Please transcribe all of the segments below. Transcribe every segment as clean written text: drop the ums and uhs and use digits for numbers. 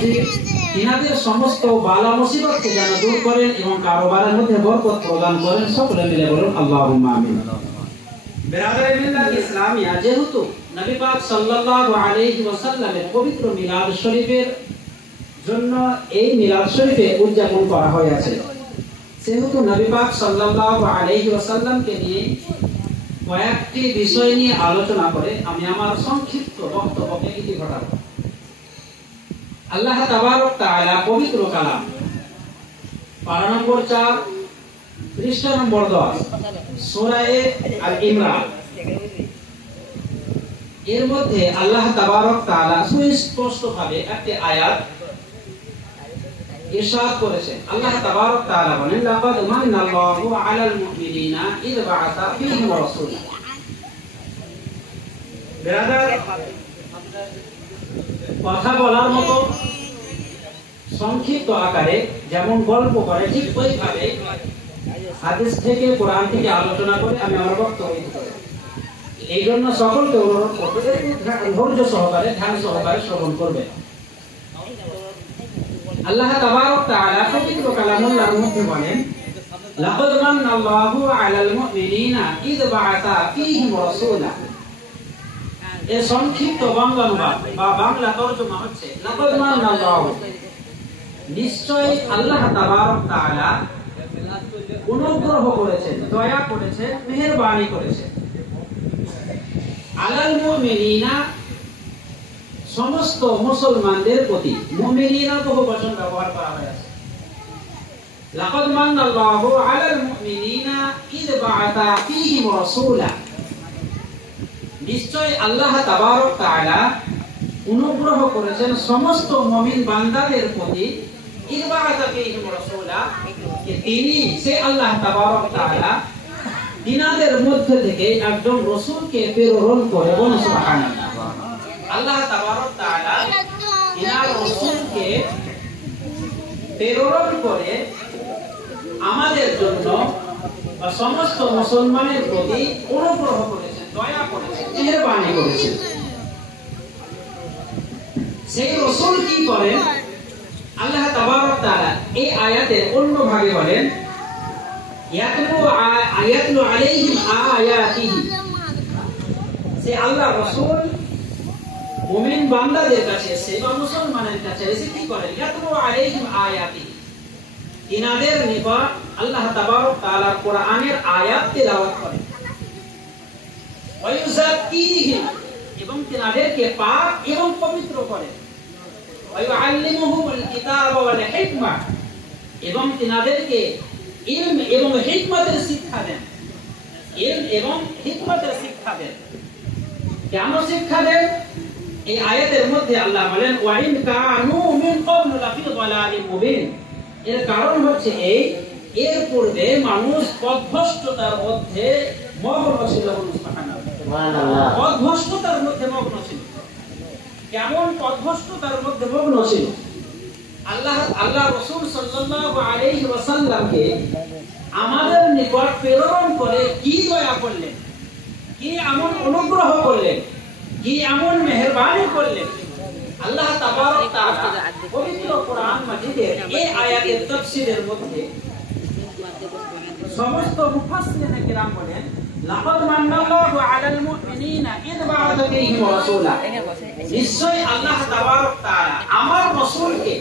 রুজি তিনাদের সমস্ত বালা মুসিবতকে যেন দূর করেন এবং কারোবারের মধ্যে বরকত প্রদান করেন। সকলে মিলে বলুন আল্লাহুম্মা আমিন। বিরাদারে মিল্লাত ইসলামিয়া, যেহেতু নবী পাক সাল্লাল্লাহু আলাইহি ওয়াসাল্লামের পবিত্র মিলাদ শরীফের জন্য এই মিলাদ শরীফে উদযাপন করা হয়েছে, সেহেতু নবী পাক সাল্লাল্লাহু আলাইহি ওয়াসাল্লামকে নিয়ে কয়েকটি বিষয় নিয়ে আলোচনা করে আমি আমার সংক্ষিপ্ত বক্তব্যকে ইতি ঘটাবো। আল্লাহ তাবারক তাআলা পবিত্র কালাম পারা নম্বর 4 পৃষ্ঠা নম্বর 10 সূরা আল ইমরান এর মধ্যে আল্লাহ তাবারক তাআলা সুস্পষ্টভাবে একটি আয়াত ইরশাদ করেছেন। আল্লাহ তাবারক তাআলা বলেন, লাকাদ মান্নাল্লাহু আলাল মুমিনিনা ইয বা'আসা ফীহিম রাসূলা। ব্রাদার, কথা বলার মতো সংক্ষিপ্ত আকারে যেমন গল্প করে ঠিক ওইভাবে হাদিস থেকে কোরআন থেকে আলোচনা করে আমি আমার বক্তব্য দিতে পারি। এই জন্য সকলকে অনুরোধ করব ধৈর্য সহকারে ধ্যান সহকারে শ্রবণ করবে। আল্লাহ তাবারক তাআলা পবিত্র কালামুল্লাহর মধ্যে বলেন, লাকাদ মান্নাল্লাহু আলাল মুমিনিনা ইয বা'আসা ফীহিম রাসূলা। এর সংক্ষিপ্ত বাংলানুবাদ বা বাংলা তরজমা হচ্ছে, লাকাদ মান্নাল্লাহু, নিশ্চয় আল্লাহ তাবারক তাআলা অনুগ্রহ করেছেন, দয়া করেছেন, মেহেরবানি করেছেন, আলাল মুমিনিনা, সমস্ত মুসলমানদের প্রতি। মুমিনিনা বহুবচন ব্যবহার করা হয়েছে। লাকাদ মান্নাল্লাহু আলাল মুমিনিনা ইয বা'আসা ফীহিম রাসূলা। নিশ্চয় আল্লাহ তাবারক তাআলা অনুগ্রহ করেছেন সমস্ত মুমিন বান্দাদের প্রতি। ইয বা'আসা ফীহিম রাসূলা, তিনি সে আল্লাহ তাবারক তাআলা তিনাদের মধ্যে থেকে একজন রাসূলকে প্রেরণ করে। বলুন সুবহানাল্লাহ। আল্লাহ তাবারক তাআলা তিনার রাসূলকে প্রেরণ করে আমাদের জন্য বা সমস্ত মুসলমানের প্রতি অনুগ্রহ করেছেন, দয়া করেছেন, মেহেরবানি করেছেন। সেই রাসূল কি করেন? আল্লাহ তাবারক তাআলা এই আয়াতের অন্য ভাগে বলেন, ইয়াতলু আলাইহিম আয়াতিহি। সে আল্লাহ রাসূল মুমিন বান্দাদের কাছে এসে বা মুসলমানের কাছে এসে কি করেন? ইয়াতলু আলাইহিম আয়াতিহি, তিনাদের নিকট আল্লাহ তাবারক তাআলার কোরআনের আয়াত তেলাওয়াত করেন। ওয়া ইউযাক্কিহিম, এবং তিনাদেরকে পাক এবং পবিত্র করেন। ওয়া ইউআল্লিমুহুমুল কিতাবা ওয়াল হিকমা, এবং তিনাদেরকে ইলম এবং হিকমতের শিক্ষা দেন। ইলম এবং হিকমতের শিক্ষা দেন। কেন শিক্ষা দেন? এই আয়াতের মধ্যে আল্লাহ বলেন, ওয়া ইন কানু মিন ক্বাবলু লাফি যালালিম মুবিন। এর কারণ হচ্ছে এই, এর পূর্বে মানুষ পথভ্রষ্টতার মধ্যে মগ্ন ছিল। সুবহানাল্লাহ। পথভ্রষ্টতার মধ্যে মগ্ন ছিল। কেমন পথভ্রষ্টতার মধ্যে মগ্ন ছিল? আল্লাহ রাসূল সাল্লাল্লাহু আলাইহি ওয়াসাল্লামকে আমাদের নিকট প্রেরণ করে কি দয়া করলেন, কি এমন অনুগ্রহ করলেন, কি এমন মেহেরবানি করলেন। আল্লাহ তাবারক তাআলা পবিত্র কোরআন মাজিদের এই আয়াতের তাফসীরের মধ্যে সমস্ত মুফাসসিরিনে কিরাম বলেন, লাকাদ মান্নাল্লাহু আলাল মুমিনিনা ইয বা'আসা ফীহিম রাসূলা। নিশ্চয় আল্লাহ তাবারক তাআলা আমার রাসূলকে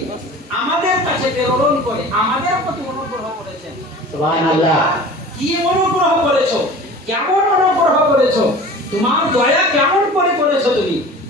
আমাদের কাছে প্রেরণ করে আমাদের প্রতি অনুগ্রহ করেছেন। সুবহানাল্লাহ। কি অনুগ্রহ করেছো? কেমন অনুগ্রহ করেছো? তোমার দয়া কেমন করে করেছো?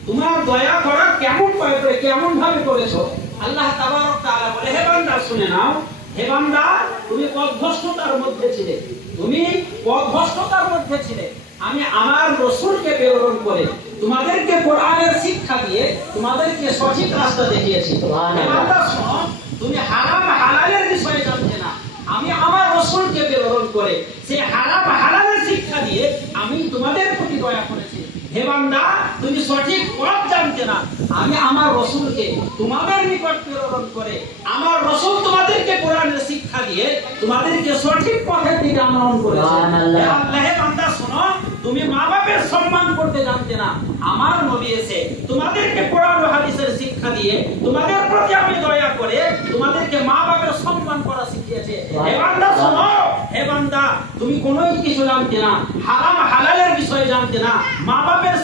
তোমার দয়া করা কেমন করে, কেমন ভাবে করেছো? আল্লাহ তাবারক তাআলা বলে, হে বান্দা শুনে নাও, হে বান্দা তুমি পথভ্রষ্টতার মধ্যে ছিলে, তুমি পথভ্রষ্টতার মধ্যে ছিলে। আমি আমার রাসূলকে প্রেরণ করে তোমাদেরকে কোরআনের শিক্ষা দিয়ে তোমাদেরকে সঠিক রাস্তা দেখিয়েছি। সুবহানাল্লাহ। শোনো, তুমি হারাম হালালের বিষয়ে জানতে না, আমি আমার রাসূলকে প্রেরণ করে সেই হারাম হালালের শিক্ষা দিয়ে আমি তোমাদের প্রতি দয়া করেছি। হে বান্দা, তুমি সঠিক পথ জানতে না, আমি আমার রাসূলকে তোমাদের নিকট প্রেরণ করে আমার রাসূল তোমাদেরকে কোরআনের শিক্ষা দিয়ে তোমাদেরকে সঠিক পথের দিকে আমন্ত্রণ করেছে। সুবহানাল্লাহ। হে বান্দা শোনো, তুমি মা বাবার সম্মান করতে জানতে না, আমার নবী এসে তোমাদেরকে কোরআন ও হাদিসের শিক্ষা দিয়ে তোমাদের প্রতি আমি দয়া করে তোমাদেরকে মা বাবার সম্মান করা শিখিয়েছে। হে বান্দা শোনো, হে বান্দা তুমি কোনো কিছু জানতে না, হারাম হালালের বিষয় জানতে না, মা বাবার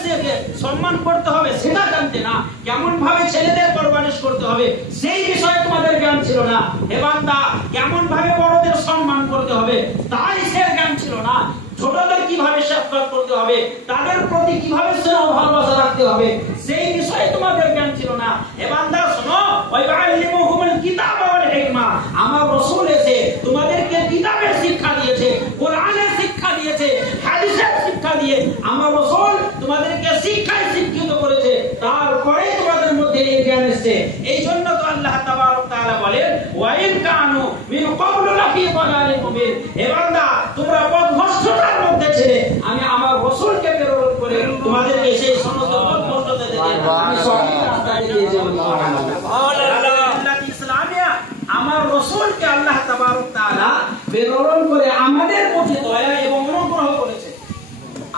সম্মান করতে হবে সেটা জানতে না, কেমন ভাবে ছেলেদের পরবর্তী করতে হবে সেই বিষয়ে তোমাদের জ্ঞান ছিল না। হে বান্দা কেমন ভাবে বড়দের সম্মান করতে হবে তাই সে জ্ঞান ছিল না। ছোটদের কিভাবে শাসন করতে হবে, তাদের প্রতি কিভাবে স্নেহ ভালোবাসা রাখতে হবে সেই বিষয়ে তোমাদের জ্ঞান ছিল না। হে বান্দা শোনো, ওই আল্লিমুহুমুল কিতাব ওয়াল হিকমা, আমার রাসূল এসে তোমাদেরকে কিতাবের শিক্ষা দিয়েছে, কোরআনের শিক্ষা দিয়েছে, হাদিসের শিক্ষা দিয়ে আমার রাসূল তোমাদেরকে শিক্ষায় শিক্ষিত করেছে, তারপরে তোমাদের মধ্যে এই জ্ঞান এসেছে। এই জন্য তো আল্লাহ তাবারক তাআলা বলেন ওয়াইন কানু মিন ক্বাবলু লাফি দালালিন মুবিন, হে বান্দা তোমরা পথভ্রষ্টতার মধ্যে ছিলে, আমি আমার রাসূলকে প্রেরণ করে তোমাদেরকে সেই সমস্ত পথভ্রষ্টতা থেকে আমি সঠিক রাস্তা দেখিয়েছি। সুবহানাল্লাহ। ইসলামিয়া আমার রাসূলকে আল্লাহ তাবারক তাআলা প্রেরণ করে আমাদের প্রতি দয়া এবং অনুগ্রহ করেছে।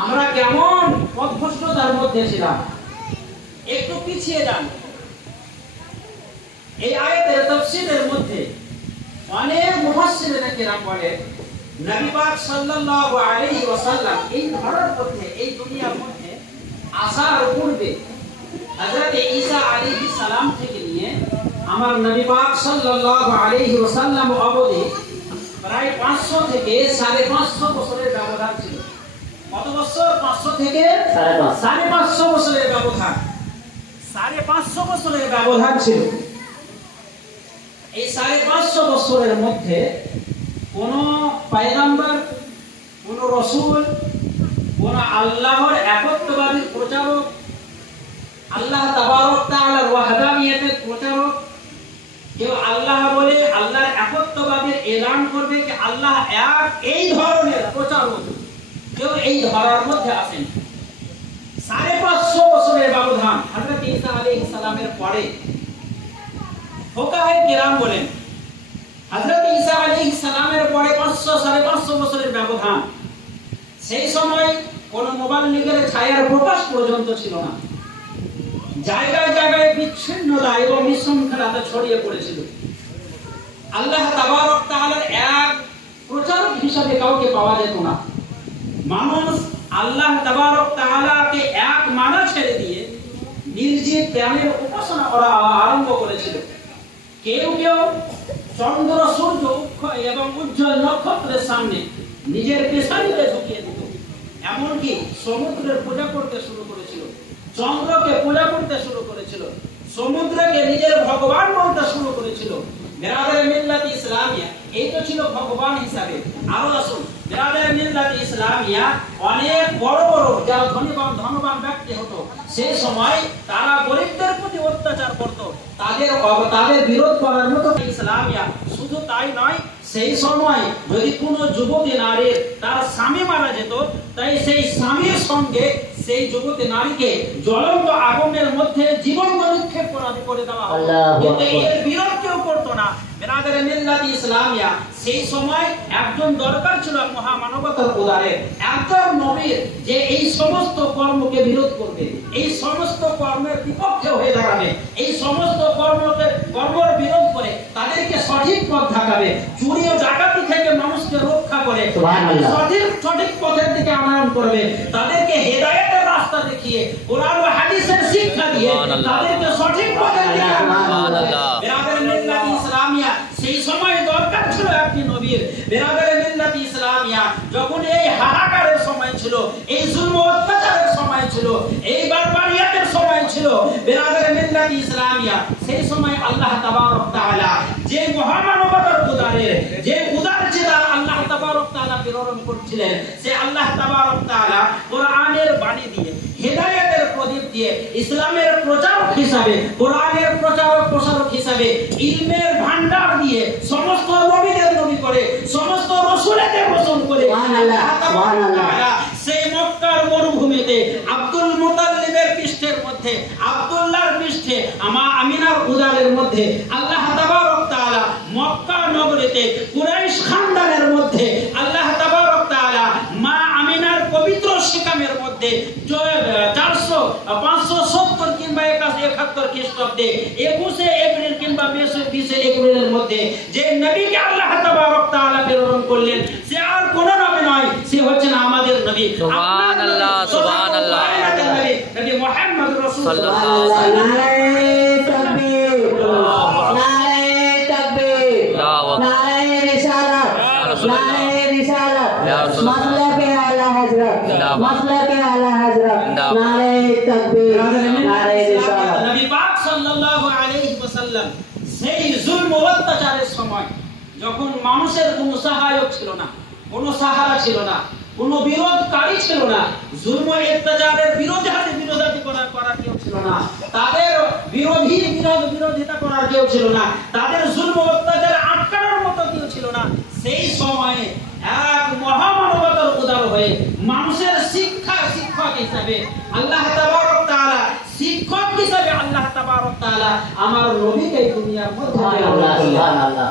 আমরা কেমন পথভ্রষ্টতার মধ্যে ছিলাম একটু পিছিয়ে যান। এই আয়াতের তাফসীরের মধ্যে অনেক মুফাসসিরিন কেরাম বলেন নবী পাক সাল্লাল্লাহু আলাইহি ওয়াসাল্লাম এই ধরার মধ্যে এই দুনিয়ার মধ্যে আসার পূর্বে হযরত ঈসা আলাইহিস সালাম থেকে নিয়ে আমার নবী পাক সাল্লাল্লাহু আলাইহি ওয়াসাল্লাম অবধি প্রায় 500 থেকে 550 বছরের ব্যবধান ছিল। কত বছর? 500 থেকে 550 বছরের ব্যবধান। 550 বছরের ব্যবধান ছিল। এই 550 বছরের মধ্যে কোন পয়গম্বর, কোন রাসূল, কোন আল্লাহর একত্ববাদীর প্রচারক, আল্লাহ তাবারক তাআলার ওয়াহদানিয়তের প্রচারক, কেউ আল্লাহ বলে আল্লাহর একত্ববাদের এলান করবে যে আল্লাহ এক, এই ধরনের প্রচারক কেউ এই ধরার মধ্যে আসেন। 550 বছরের ব্যবধান হযরত ঈসা আলাইহিস সালামের পরে ফুকাহায়ে কিরাম বলেন হযরত ঈসা আলাইহিস সালামের পরে 550 বছরের ব্যবধান। সেই সময় কোন মুবাল্লিগের ছায়ার প্রকাশ পর্যন্ত ছিল না। জায়গায় জায়গায় বিচ্ছিন্নতা এবং বিশৃঙ্খলতা ছড়িয়ে পড়েছিল। আল্লাহ তাবারক তাআলার এক প্রচারক হিসেবে কাউকে পাওয়া যেত না। মানুষ আল্লাহ তাবারক তাআলাকে এক মানা ছেড়ে দিয়ে নির্জীব প্রাণের উপাসনা করা আরম্ভ করেছিল। কেউ কেউ চন্দ্র, সূর্য, অক্ষয় এবং উজ্জ্বল নক্ষত্রের সামনে নিজের পেশানিকে ঝুঁকিয়ে দিত। এমনকি সমুদ্রের পূজা করতে শুরু করেছিল, চন্দ্রকে পূজা করতে শুরু করেছিল, সমুদ্রকে নিজের ভগবান বলতে শুরু করেছিল। বিরাদারে মিল্লাত ইসলামিয়া এই তো ছিল ভগবান হিসাবে। আরো আসুন, বিরাদারে মিল্লাত ইসলামিয়া অনেক বড় বড় যারা ধনবান ব্যক্তি হতো সেই সময় তারা গরিবদের প্রতি অত্যাচার করত, তাদের বিরোধ করার মতো ইসলামিয়া। শুধু তাই নয়, সেই সময় যদি কোনো যুবতী নারীর তার স্বামী মারা যেত, তাই সেই স্বামীর সঙ্গে সেই যুবতী নারীকে জ্বলন্ত আগুনের মধ্যে জীবন্ত নিক্ষেপ করে দেওয়া হতো। কিন্তু এর বিরোধ কেউ করতো না। বিরাদারে মিল্লাত ইসলামিয়া সেই সময় একজন দরকার ছিল মহামানবতার উদারের, একজন নবীর যে এই সমস্ত কর্মকে বিরোধ করবে, এই সমস্ত কর্মের বিপক্ষে হয়ে দাঁড়াবে, এই সমস্ত কর্মের বিরোধ করে তাদেরকে সঠিক পথ দেখাবে, চুরি ও ডাকাতি থেকে মানুষকে রক্ষা করে সঠিক পথের দিকে আনয়ন করবে, তাদেরকে হেদায়েতের রাস্তা দেখিয়ে কোরআন ও হাদিসের শিক্ষা দিয়ে তাদেরকে সঠিক পথের দিকে আনয়ন করবে। বিরাদারে মিল্লাত ইসলামিয়া সেই সময় দরকার ছিল একটি নবীর। বিরাদারে মিল্লাত ইসলামিয়া যখন এই হাহাকারের সময় ছিল, এই জুলম অত্যাচারের সময় ছিল, এই বারবারিয়াতের সময় ছিল, বিরাদারে মিল্লাত ইসলামিয়া সেই সময় আল্লাহ তাবারক তাআলা যে মহামানবতার উদারের, যে উদার চিন্তা আল্লাহ তাবারক তাআলা প্রেরণ করছিলেন, সে আল্লাহ তাবারক তাআলা কোরআনের বাণী দিয়ে, হেদায়েতের প্রদীপ দিয়ে, ইসলামের প্রচারক হিসাবে, কোরআনের প্রচারক হিসাবে, ইলমের ভান্ডার দিয়ে সমস্ত নবীদের নবী করে, সমস্ত রাসূলদের রাসূল করে সেই মক্কার মরুভূমিতে আব্দুল মুতাল্লিবের পৃষ্ঠের মধ্যে, আব্দুল্লাহর পৃষ্ঠে, আমিনার উদারের মধ্যে আল্লাহ তাবারক তাআলা মক্কা নগরীতে কুরাইশ খানদানের মধ্যে আল্লাহ তাবারক তাআলা মা আমিনার পবিত্র শিকামে খ্রিস্টাব্দে 21 এপ্রিল কিংবা 20 এপ্রিলের মধ্যে যে নবীকে আল্লাহ তাবারক তাআলা প্রেরণ করলেন সে আর কোন নবী নয়, সে হচ্ছেন আমাদের নবী। সুবহানাল্লাহ সুবহানাল্লাহ। নবী মুহাম্মদ রাসূলুল্লাহ সাল্লাল্লাহু আলাইহি সেই জুলম ও অত্যাচারের সময় যখন মানুষের কোনো সহায়ক ছিল না, কোনো সাহারা ছিল না, কোনো বিরোধকারী ছিল না, জুলম ও অত্যাচারের বিরোধিতা করার কেউ ছিল না, তাদের বিরোধিতা করার কেউ ছিল না, তাদের জুলম ও অত্যাচার আটকানোর মতো কেউ ছিল না। সেই সময়ে এক মহামানবতার উদার হয়ে মানুষের শিক্ষক হিসাবে আল্লাহ তাবারক তাআলা, শিক্ষক হিসাবে আল্লাহ তাবারক তাআলা আমার নবীকে দুনিয়ার মধ্যে সুবহানাল্লাহ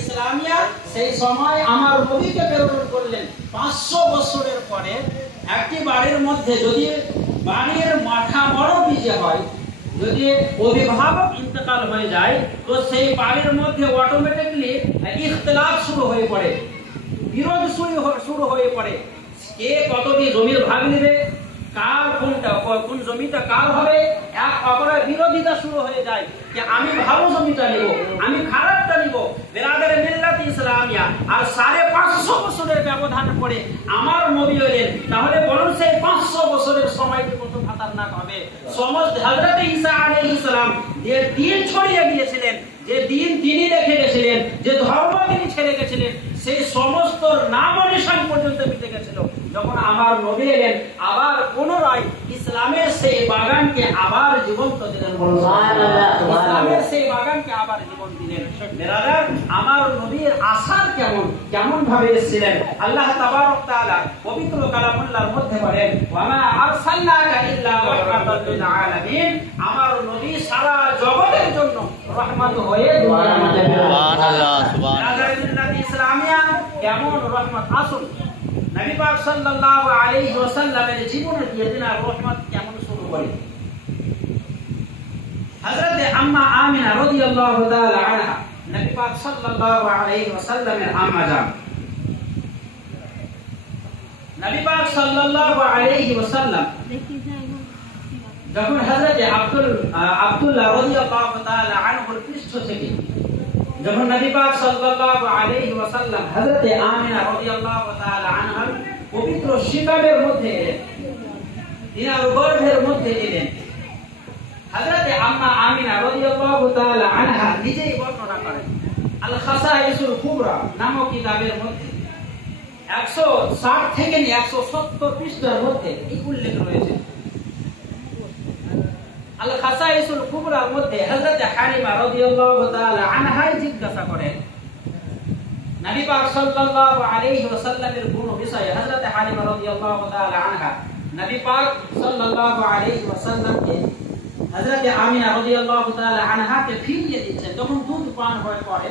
ইসলামিয়া সেই সময় আমার নবীকে প্রেরণ করলেন। 500 বছরের পরে একটি বাড়ির মধ্যে যদি বাড়ির মাথা মুরব্বি যে হয়, যদি অভিভাবক ইন্তেকাল হয়ে যায়, তো সেই বাড়ির মধ্যে অটোমেটিক্যালি ইখতিলাফ শুরু হয়ে পড়ে, বিরোধ শুরু হয়ে পড়ে। কে কতটি জমির ভাগ নেবে, কার কোন জমিটা কার হবে, এক অপরের বিরোধিতা শুরু হয়ে যায় যে আমি ভালো জমিটা নিব, আমি খারাপটা নিব। বেরাদারে মিল্লাত ইসলামিয়া আর 550 বছরের ব্যবধান পড়ে আমার নবী এলেন। তাহলে বলুন সেই 500 বছরের সময়টি কত খতরনাক হবে। সমস্ত হযরত ঈসা আলাইহিস সালাম যে দিন ছড়িয়ে দিয়েছিলেন, যে দিন তিনি রেখে গেছিলেন, যে ধর্ম তিনি ছেড়ে গেছিলেন, সেই সমস্ত নাম নিশান পর্যন্ত মিটে গেছিল। যখন আমার নবী এলেন আবার পুনরায় ইসলামের সেই বাগানকে আবার জীবন্ত দিলেন। সুবহানাল্লাহ। ইসলামের সেই বাগানকে আবার জীবন দিলেন। বেরাদার আমার নবীর আসার কেমন ভাবে এসেছিলেন আল্লাহ তাবারক তাআলা পবিত্র কালামুল্লাহর মধ্যে বলেন, ওয়া মা আরসালনাকা ইল্লা রাহমাতাল লিল আলামিন। আমার নবী সারা জগতের জন্য রহমত হয়ে দুনিয়ার মধ্যে। সুবহানাল্লাহ সুবহানাল্লাহ। ইসলামিয়া কেমন রহমত, আসুন নবী পাক সাল্লাল্লাহু আলাইহি ওয়াসাল্লামের জীবনে দিয়ে দিন রহমত কেমন শুরু করে। হযরত আম্মা আমিনা রাদিয়াল্লাহু তাআলা আনহা, নবী পাক সাল্লাল্লাহু আলাইহি ওয়াসাল্লামের আম্মা জান। নবী পাক সাল্লাল্লাহু আলাইহি ওয়াসাল্লাম যখন হযরত আব্দুল্লাহ রাদিয়াল্লাহু তাআলা আনহুর পৃষ্ঠ থেকে যখন নবী পাক সাল্লাল্লাহু আলাইহি ওয়াসাল্লাম হযরত আমিনা রাদিয়াল্লাহু তাআলা আনহার পবিত্র শিকারের মধ্যে তিনার গর্ভের মধ্যে এলেন, হযরত আম্মা আমিনা রাদিয়াল্লাহু তাআলা আনহা নিজেই বর্ণনা করেন। আল খাসাইসুল কুবরা নামক কিতাবের মধ্যে 160 থেকে 170 পৃষ্ঠার মধ্যে এই উল্লেখ রয়েছে। আল খাসাইসুল কুবরার মধ্যে হযরত হালিমা রাদিয়াল্লাহু তাআলা আনহা জিজ্ঞাসা করেন নবী পাক সাল্লাল্লাহু আলাইহি ওয়াসাল্লামের গুণ বিষয়ে। হযরত হালিমা রাদিয়াল্লাহু তাআলা আনহা নবী পাক সাল্লাল্লাহু আলাইহি ওয়াসাল্লামকে হযরত আমিনা রাদিয়াল্লাহু তাআলা আনহাকে ফিরিয়ে দিচ্ছেন। যখন দুধ পান হয়ে পড়ে,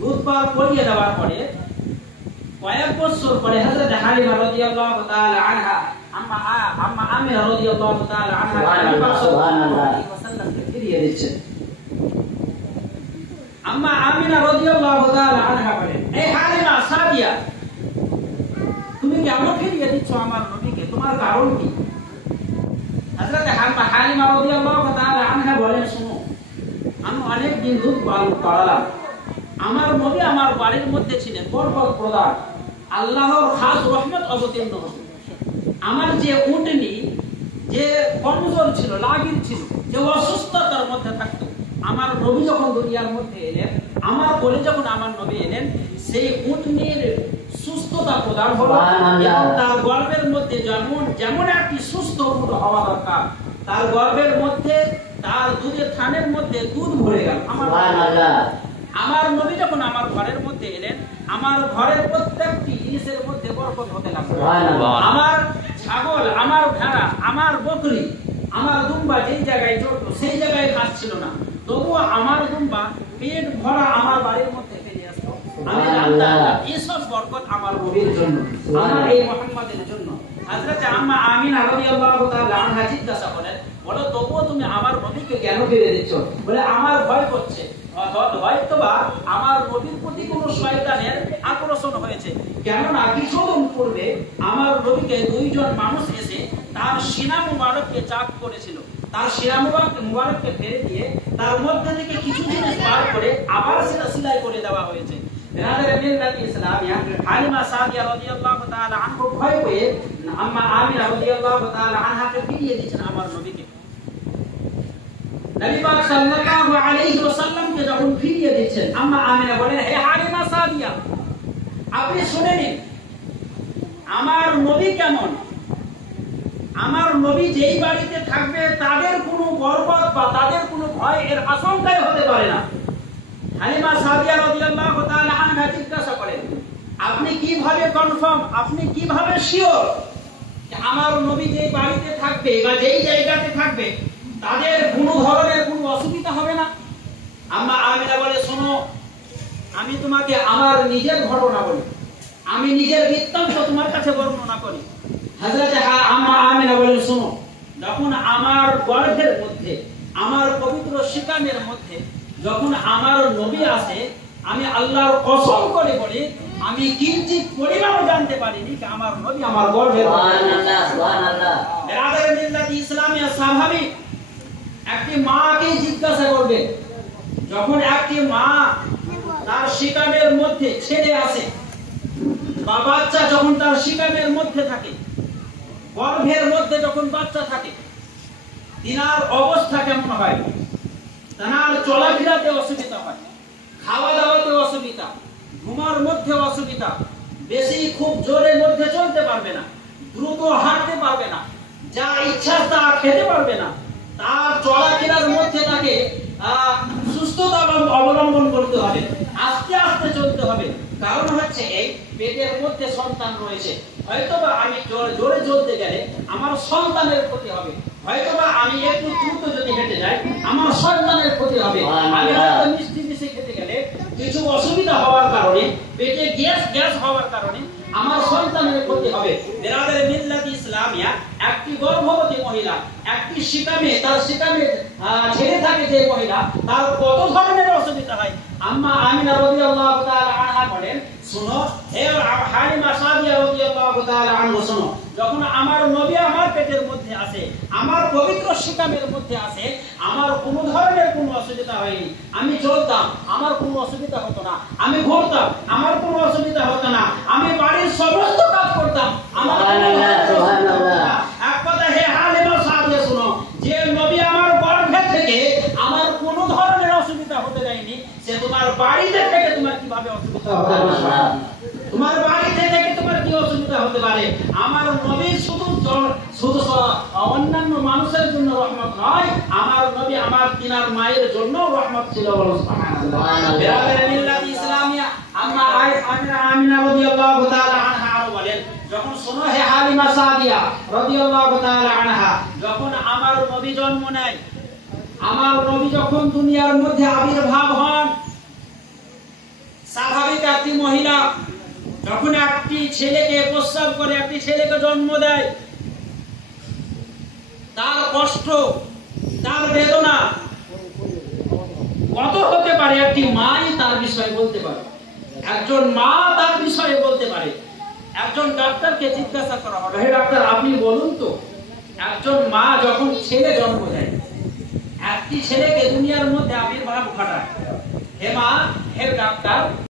দুধ পান করিয়ে দেওয়ার পরে কয়েক বছর পরে হযরত হালিমা রাদিয়াল্লাহু তাআলা আনহা আম্মা আমিনা রাদিয়াল্লাহু তাআলা আনহা নবী পাক সাল্লাল্লাহু আলাইহি ওয়াসাল্লামকে ফিরিয়ে দিচ্ছেন। আম্মা আমিনা রাদিয়াল্লাহু তাআলা আনহা বলেন, এই হালিমা সাদিয়া, তুমি কেন ফিরিয়ে দিচ্ছ আমার নবীকে, তোমার কারণ কি? হযরত হালিমা রাদিয়াল্লাহু তাআলা আনহা বলেন, শুনো, আমি অনেক দিন দুধ পান করালাম, আমার নবী আমার বাড়ির মধ্যে ছিলেন, বরকত প্রদান, আল্লাহর খাস রহমত অবতীর্ণ হতো। আমার যে উটনি যে কমজোর ছিল, লাগীর ছিল, যে অসুস্থতার মধ্যে থাকতো, আমার নবী যখন দুনিয়ার মধ্যে এলেন, আমার কোলে যখন আমার নবী এলেন, সেই উটনির সুস্থতা প্রদান হলো এবং তার গর্ভের মধ্যে যেমন একটি সুস্থ উট হওয়া দরকার, তার গর্ভের মধ্যে, তার দুধের থানের মধ্যে দুধ ভরে গেল। আমার নবী যখন আমার ঘরের মধ্যে এলেন, আমার ঘরের প্রত্যেকটি জিনিসের মধ্যে বরকত হতে লাগলো। আমার ছাগল, আমার ভেড়া, আমার বকরি, আমার দুম্বা যেই জায়গায় চড়তো সেই জায়গায় ঘাস ছিল না, তবুও আমার দুম্বা পেট ভরা আমার বাড়ির মধ্যে ফিরে আসতো। আমি জানতাম এইসব বরকত আমার নবীর জন্য, আমার এই মুহাম্মাদের জন্য। হযরত আম্মা আমিনা রাদিয়াল্লাহু তাআলা আনহা জিজ্ঞাসা করেন, বলে তবুও তুমি আমার নবীকে কেন ফিরে দিচ্ছ? বলে আমার ভয় করছে, হয়তোবা আমার নবীর প্রতি কোনো শয়তানের আকর্ষণ হয়েছে। কেননা কিছুদিন পূর্বে আমার নবীকে দুইজন মানুষ এসে তার সিনা মুবারককে চাক করেছিল। তার সিনা মুবারককে ফেলে দিয়ে তার মধ্যে থেকে কিছু জিনিস বার করে আবার সেটা সেলাই করে দেওয়া হয়েছে। বিরাদারে মিল্লাত ইসলামিয়া হালিমা সাদিয়া রাদিয়াল্লাহু তাআলা আনহা ভয় পেয়ে আম্মা আমিনা রাদিয়াল্লাহু তাআলা আনহাকে ফিরিয়ে দিয়েছেন আমার নবীকে। নবী পাক সাল্লাল্লাহু আলাইহি ওয়াসাল্লামকে যখন ফিরিয়ে দিচ্ছেন, আম্মা আমিনা বলেন, হে হালিমা সাদিয়া, আপনি শুনে নিন আমার নবী কেমন। আমার নবী যেই বাড়িতে থাকবে তাদের কোনো বরকত বা তাদের কোনো ভয় এর আশঙ্কাই হতে পারে না। হালিমা সাদিয়া রাদিয়াল্লাহু তাআলা আনহা জিজ্ঞাসা করেন, আপনি কিভাবে কনফার্ম, আপনি কিভাবে শিওর যে আমার নবী যেই বাড়িতে থাকবে বা যেই জায়গাতে থাকবে তাদের কোনো ধরনের কোনো অসুবিধা হবে না? আম্মা আমিনা বলে, শোনো, আমি তোমাকে আমার নিজের ঘটনা বলি, আমি নিজের বৃত্তান্ত তোমার কাছে বর্ণনা করি। হযরত আম্মা আমিনা বলেন, শোনো, যখন আমার গর্ভের মধ্যে, আমার পবিত্র শিকামের মধ্যে যখন আমার নবী আসে, আমি আল্লাহর কসম করে বলি, আমি কিঞ্চিত পরিমাণও জানতে পারিনি যে আমার নবী আমার গর্ভের মধ্যে। সুবহানাল্লাহ, সুবহানাল্লাহ। বিরাদারে মিল্লাত ইসলামিয়া স্বাভাবিক একটি মাকে জিজ্ঞাসা করবে, যখন একটি মা তার শিকামের মধ্যে ছেলে আসে বা বাচ্চা যখন তার শিকামের মধ্যে থাকে, গর্ভের মধ্যে যখন বাচ্চা থাকে, তিনার অবস্থা কেমন হয়? তার চলাফেরাতে অসুবিধা হয়, খাওয়া দাওয়াতে অসুবিধা, ঘুমার মধ্যে অসুবিধা, বেশি খুব জোরের মধ্যে চলতে পারবে না, দ্রুত হাঁটতে পারবে না, যা ইচ্ছা তা খেতে পারবে না। তার চলাফেরার মধ্যে তাকে সুস্থতা অবলম্বন করতে হবে, আস্তে আস্তে চলতে হবে। কারণ হচ্ছে এই পেটের মধ্যে সন্তান রয়েছে, হয়তোবা আমি জোরে চলতে গেলে আমার সন্তানের ক্ষতি হবে, হয়তোবা আমি একটু দ্রুত যদি হেঁটে যাই আমার সন্তানের ক্ষতি হবে, আমি হয়তো মিষ্টি মিশে খেতে গেলে কিছু অসুবিধা হওয়ার কারণে, পেটে গ্যাস হওয়ার কারণে আমার সন্তানের ক্ষতি হবে। বিরাদারে মিল্লাত ইসলামিয়া একটি গর্ভবতী মহিলা, একটি শিকামে, তার শিকামে ছেলে থাকে যে মহিলা, তার কত ধরনের অসুবিধা হয়। আম্মা আমিনা রাদিয়াল্লাহু তাআলা আনহা বলেন, শুনো হে হালিমা সাদিয়া রাদিয়াল্লাহু তাআলা আনহা, শুনো, যখন আমার নবী আমার পেটের মধ্যে আসে, আমার পবিত্র শিকামের মধ্যে আসে, আমার কোনো ধরনের কোনো অসুবিধা হয়নি। আমি চলতাম, আমার কোনো অসুবিধা হতো না, আমি ঘুরতাম, আমার কোনো অসুবিধা হতো না, আমি বাড়ির সমস্ত কাজ করতাম, আমার এক কথা হে হালিমা সাদিয়া, শুনো, যে নবী আমার গর্ভে থেকে আমার কোনো ধরনের অসুবিধা হতে দেয়নি, সে তোমার বাড়িতে থেকে তোমার কিভাবে অসুবিধা হতে পারে? তোমার বাড়িতে থেকে তোমার কি অসুবিধা হতে পারে? আমার নবী শুধু অন্যান্য মানুষের জন্য রহমত নয়, আমার নবী আমার তিনার মায়ের জন্য রহমত ছিল। সুবহানাল্লাহ। বিরাদারে মিল্লাত ইসলামিয়া আম্মা আমিনা রাদিয়াল্লাহু তাআলা আনহা আরো বলেন, যখন শোনো হে হালিমা সাদিয়া রাদিয়াল্লাহু তাআলা আনহা, যখন আমার নবী জন্ম নেয়, আমার নবী যখন দুনিয়ার মধ্যে আবির্ভাব হন, স্বাভাবিক একটি মহিলা যখন একটি ছেলেকে প্রসব করে, একটি ছেলেকে জন্ম দেয়, তার কষ্ট, তার বেদনা কত হতে পারে একটি মাই তার বিষয়ে বলতে পারে, একজন মা তার বিষয়ে বলতে পারে। একজন ডাক্তারকে জিজ্ঞাসা করা হবে, হে ডাক্তার আপনি বলুন তো, একজন মা যখন ছেলে জন্ম দেয়, একটি ছেলেকে দুনিয়ার মধ্যে আবির্ভাব ঘটায়, হে মা, হে ডাক্তার,